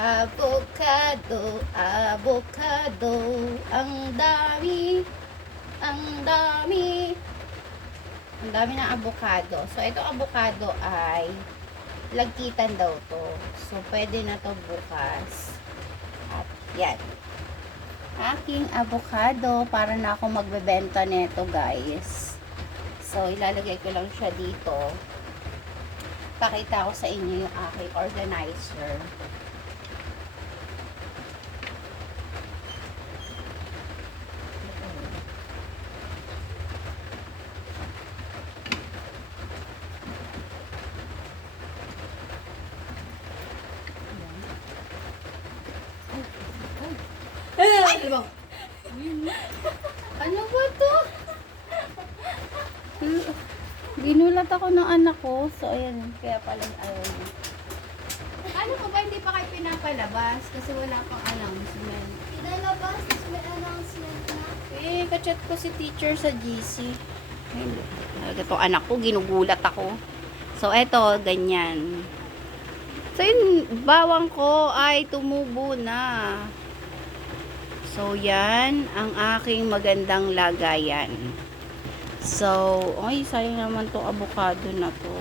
Avocado, avocado, ang dami, ang dami. Ang dami ng avocado. So, itong avocado ay lagkitan daw to. So, pwede na to bukas. At yan. Aking avocado. Para na ako magbebenta nito, guys. So, ilalagay ko lang siya dito. Pakita ko sa inyo yung aking organizer. Ano ba to? Ginulat ako ng anak ko. So, ayan. Kaya pala ayaw niya. Ano ko ba? Hindi pa kayo pinapalabas? Kasi wala pang announcement. Pinalabas, may announcement na. Eh, kachat ko si teacher sa GC. Ito anak ko, ginugulat ako. So, eto, ganyan. So, yung bawang ko ay tumubo na. So, yan ang aking magandang lagayan. So, ay, sayang naman tong avocado na to.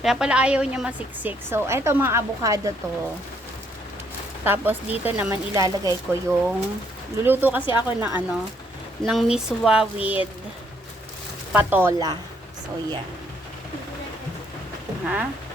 Kaya pala ayaw niya masiksik. So, eto mga avocado to. Tapos, dito naman ilalagay ko yung, luluto kasi ako ng ano, ng miswa with patola. So, yan. Ha?